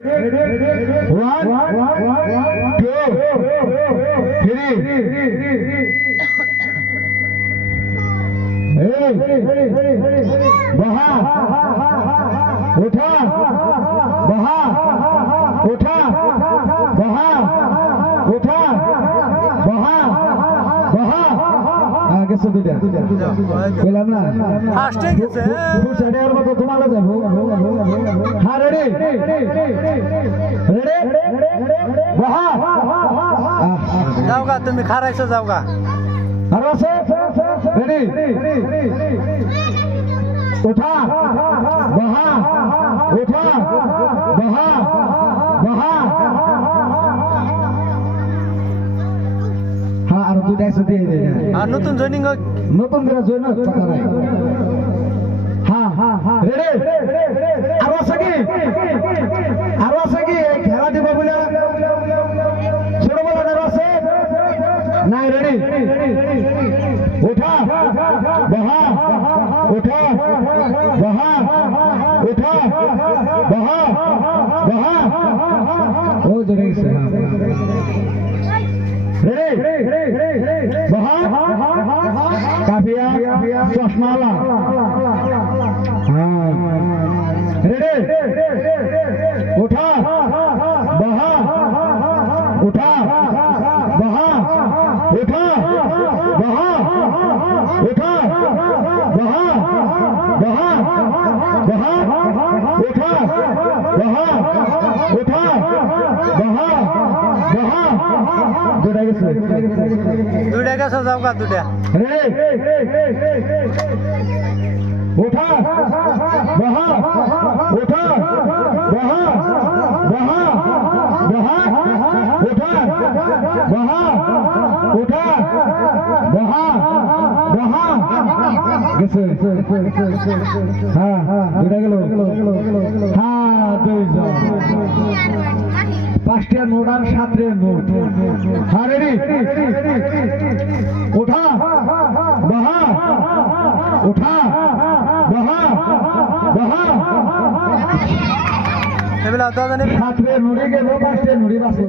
बहा उठा बहा उठा बहा उठा बहा बहा आगे से দুইটা বললাম না ফার্স্টে গেছে ফুল সাইডের মতো তোমালে যাব হ্যাঁ রেডি রেডি বহা যাওগা তুমি খারাইছো যাওগা আর আছে রেডি उठा बहा उठा बहा बहा हाँ और দুইটা একসাথে দিয়ে দেন আর নতুন জয়েনিং নতুন করে জয়েন কথা নাই হ্যাঁ হ্যাঁ হ্যাঁ রেডি আর আছে কি এই খেলা দিব বলে ছোট বলা আর আছে নাই রেডি उठा बहा उठा बहा उठा बहा बहा ओ जरे से रे बहा काफिया चश्माला हां रेडी उठा बहा उठा बहा उठा बहा उठा बहा बहा बहा उठा बहा उठा बहा बहा দুটা গেছে যাওগা দুটা রে उठा बहा उठा बहा बहा बहा उठा बहा उठा बहा बहा গেছে হ্যাঁ দুটা গেল হ্যাঁ দুইজন পাঁচটা নোট আর সাতটা নোট হ্যাঁ রেডি उठा बहा उठा बहा बहा এবেলা দাদা সাতটা নোটে গেল পাঁচটা নোটে আছে